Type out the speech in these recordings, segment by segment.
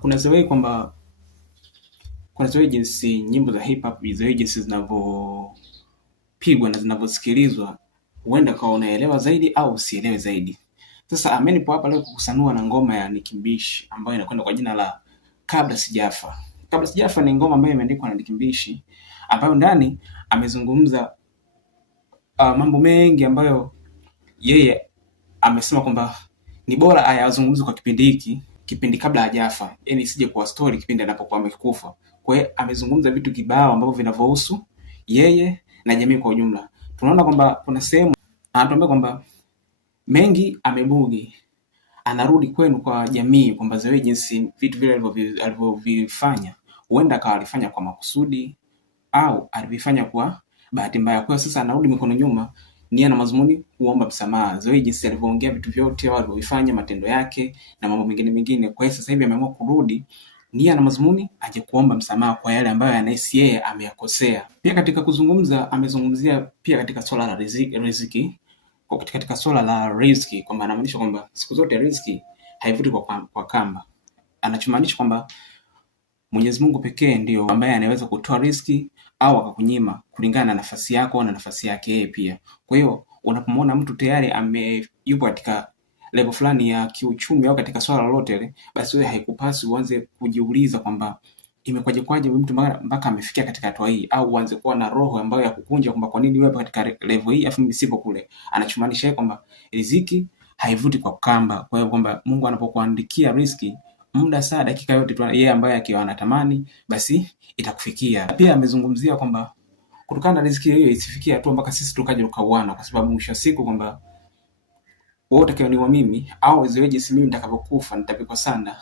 Kuna zawai kwamba kuna zawai jinsi nyimbo za hip hop, zawai jinsi zinavyopigwa na zinavyosikilizwa, huenda kawa unaelewa zaidi au usielewe zaidi. Sasa mimi nipo hapa leo kukusanua na ngoma ya Nicki Minaj ambayo inakwenda kwa jina la Kabla Sijafa. Kabla Sijafa ni ngoma ambayo imeandikwa na Nicki Minaj ambayo ndani amezungumza mambo mengi ambayo yeye amesema kwamba ni bora ayazungumze kwa kipindi hiki, kipindi kabla hajafa, yani isije kuwa story kipindi anapokuwa amekufa. Kwa hiyo amezungumza vitu kibao ambavyo vinavyohusu yeye na jamii kwa ujumla. Tunaona kwamba kuna sehemu anatuambia kwamba mengi amebugi, anarudi kwenu kwa jamii kwamba zawe jinsi vitu vile alivyovifanya huenda akawa alifanya kwa makusudi au alivifanya kwa bahati mbaya. Kwa hiyo sasa anarudi mikono nyuma, nia na mazumuni kuomba msamaha zawe jinsi alivyoongea vitu vyote au alivyofanya matendo yake na mambo mengine. Kwa hiyo sasa hivi ameamua kurudi nia na mazumuni aje kuomba msamaha kwa yale ambayo anahisi yeye ameyakosea. Pia katika kuzungumza amezungumzia pia katika swala la riziki, katika swala la riziki kwamba anamaanisha kwamba siku zote riziki haivuti kwa kamba. Anachomaanisha kwamba Mwenyezi Mungu pekee ndio ambaye anaweza kutoa riziki au akakunyima kulingana na nafasi yako na nafasi yake yeye pia. Kwa hiyo unapomwona mtu tayari yupo katika level fulani ya kiuchumi au katika swala lolote ile, basi wewe haikupasi uanze kujiuliza kwamba imekwaje mtu mpaka amefikia katika hatua hii, au uanze kuwa na roho ambayo ya kukunja kwamba kwa nini wewe katika level hii afu mimi sipo kule. Anachomaanisha kwamba riziki haivuti kwa kamba. Kwa hiyo kwamba Mungu anapokuandikia riziki muda saa dakika yote tu yeye ambaye akiwa anatamani basi itakufikia. Pia amezungumzia kwamba kutokana na riziki hiyo isifikie tu mpaka sisi tukaje tukauana, kwa sababu mwisho siku kwamba wewe utakaoniwa mimi au ziweje si mimi nitakavyokufa nitapikwa sanda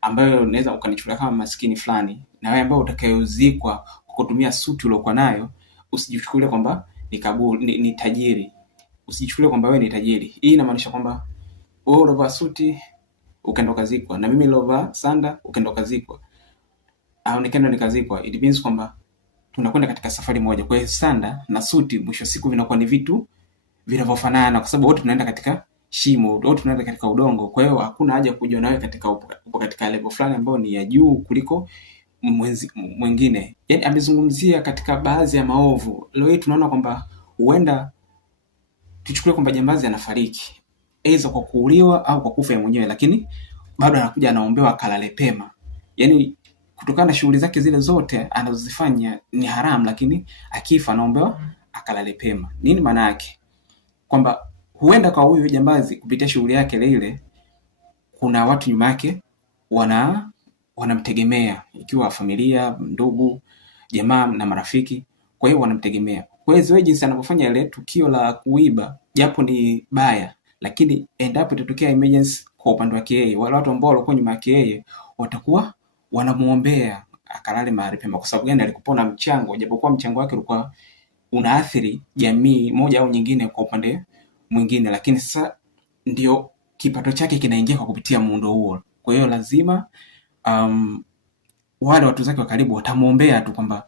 ambayo unaweza ukanichukulia kama maskini fulani, na wewe ambao utakayozikwa kwa kutumia suti uliokuwa nayo usijichukulie kwamba ni tajiri. Usijichukulie kwamba wewe ni tajiri. Hii inamaanisha kwamba wewe ulovaa suti ukaenda ukazikwa na mimi nilovaa sanda ukaenda ukazikwa au nikaenda nikazikwa, it means kwamba tunakwenda katika safari moja. Kwa hiyo sanda na suti mwisho siku vinakuwa ni vitu vinavyofanana, kwa sababu wote tunaenda katika shimo, wote tunaenda katika udongo. Kwa hiyo hakuna haja kujiona wewe upo katika level fulani ambayo ni ya juu kuliko mwingine. Yaani amezungumzia katika baadhi ya maovu. Leo hii tunaona kwamba huenda tuchukulie kwamba jambazi anafariki aidha kwa kuuliwa au kwa kufa yeye mwenyewe, lakini bado anakuja anaombewa akalale pema. Yaani kutokana na shughuli zake zile zote anazozifanya ni haramu, lakini akifa anaombewa akalale pema. Nini maana yake? Kwamba huenda kwa huyu jambazi kupitia shughuli yake ile kuna watu nyuma yake wanamtegemea, ikiwa familia, ndugu, jamaa na marafiki. Kwa hiyo wanamtegemea. Kwa hiyo zile jinsi anapofanya ile tukio la kuiba, japo ni baya, lakini endapo itatokea emergency kwa upande wake yeye, wale watu ambao walikuwa nyuma yake yeye watakuwa wanamuombea akalale mahali pema. Kwa sababu gani? Alikupona mchango, japokuwa mchango wake ulikuwa unaathiri jamii moja au nyingine kwa upande mwingine, lakini sasa ndio kipato chake kinaingia kwa kupitia muundo huo. Kwa hiyo lazima wale watu zake wa karibu watamuombea tu kwamba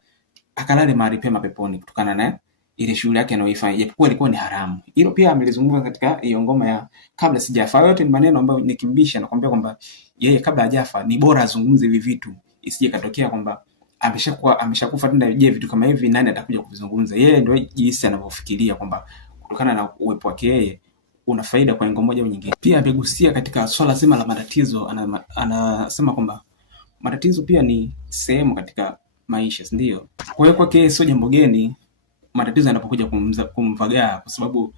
akalale mahali pema peponi kutokana na ile shughuli yake anayoifanya, japokuwa ilikuwa ni haramu. Hilo pia amelizungumza katika hiyo ngoma ya Kabla Sijafa. Yote ni maneno ambayo nikimbisha nakwambia kwamba yeye kabla hajafa ni bora azungumze hivi vitu, isije katokea kwamba ameshakufa tena. Je, vitu kama hivi nani atakuja kuvizungumza? Yeye ndio jinsi anavyofikiria kwamba kutokana na uwepo wake yeye una faida kwa lengo moja au nyingine. Pia amegusia katika swala zima la matatizo. Anasema kwamba matatizo pia ni sehemu katika maisha, ndio. Kwa hiyo kwake sio jambo geni matatizo yanapokuja kumvagaa, kwa sababu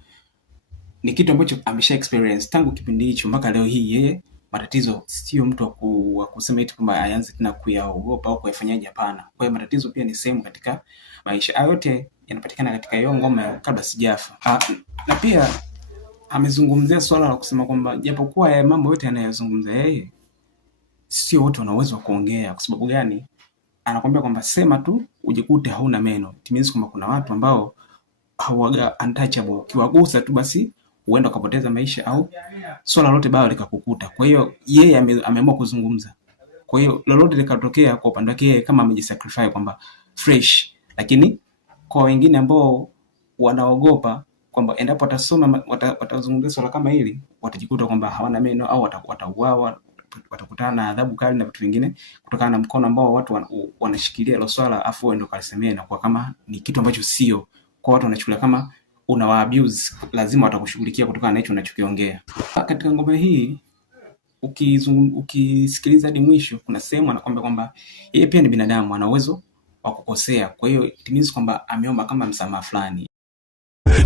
ni kitu ambacho amesha experience tangu kipindi hicho mpaka leo hii. Yeye matatizo sio mtu wa kusema eti kwamba aanze tena kuyaogopa au kuyafanyaje, hapana. Kwa hiyo matatizo pia ni sehemu katika maisha. Hayo yote yanapatikana katika hiyo ngoma ya Kabla Sijafa. Na pia amezungumzia swala la kusema kwamba japokuwa ya mambo yote anayozungumza yeye, sio wote wana uwezo wa kuongea. Kwa sababu gani? Anakuambia kwamba sema tu ujikute hauna meno. It means kwamba kuna watu ambao hawaga untouchable, ukiwagusa tu basi huenda ukapoteza maisha au swala lolote baya likakukuta. Kwa hiyo yeye ameamua kuzungumza. Kwa hiyo lolote likatokea kwa upande wake kama amejisacrifice kwamba fresh, lakini kwa wengine ambao wanaogopa kwamba endapo watazungumzia swala kama hili watajikuta kwamba hawana meno au watauawa, watakuta kukutana na adhabu kali na vitu vingine kutokana na mkono ambao watu wanashikilia hilo swala, afu wewe ndio kalisemea, na kwa kama ni kitu ambacho sio, kwa watu wanachukulia kama unawa abuse, lazima watakushughulikia kutokana na hicho unachokiongea. Katika ngoma hii ukisikiliza hadi mwisho, kuna sehemu anakwambia kwamba yeye pia ni binadamu, ana uwezo wa kukosea. Kwa hiyo it means kwamba ameomba kama msamaha fulani.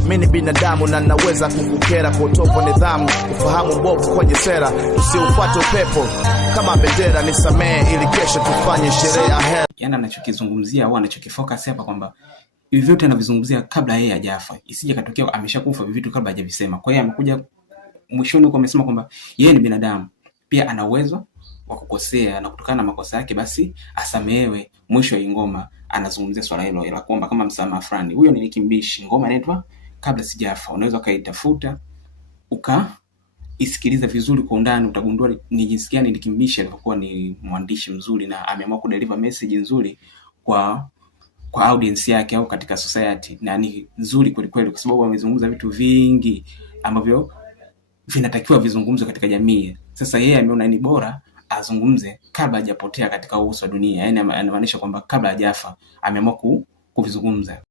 Mimi ni binadamu na naweza kukukera kwa utovu nidhamu, ufahamu mbovu kwenye sera, usiufuate upepo kama bendera, nisamee ili kesho tufanye sherehe ya heri. Yaani anachokizungumzia au anachokifocus hapa kwamba hivi vyote anavizungumzia kabla yeye hajafa, isije katokea ameshakufa hivi vitu kabla hajavisema. Kwa hiyo amekuja mwishoni huko amesema kwamba yeye ni binadamu, pia ana uwezo wa kukosea, na kutokana na makosa yake basi asamehewe. Mwisho wa ngoma anazungumzia swala hilo la kuomba kama msamaha fulani. Huyo ni Nicki Mbishi, ngoma inaitwa Kabla Sijafa. Unaweza kaitafuta ukaisikiliza vizuri kwa undani, utagundua ni jinsi gani Nicki Mbishi alikuwa ni mwandishi mzuri na ameamua kudeliver message nzuri kwa audience yake au katika society, na ni nzuri kweli kweli, kwa sababu amezungumza vitu vingi ambavyo vinatakiwa vizungumzwe katika jamii. Sasa yeye ameona ni bora azungumze kabla hajapotea katika uso wa dunia, yani anamaanisha kwamba kabla hajafa ameamua kuvizungumza.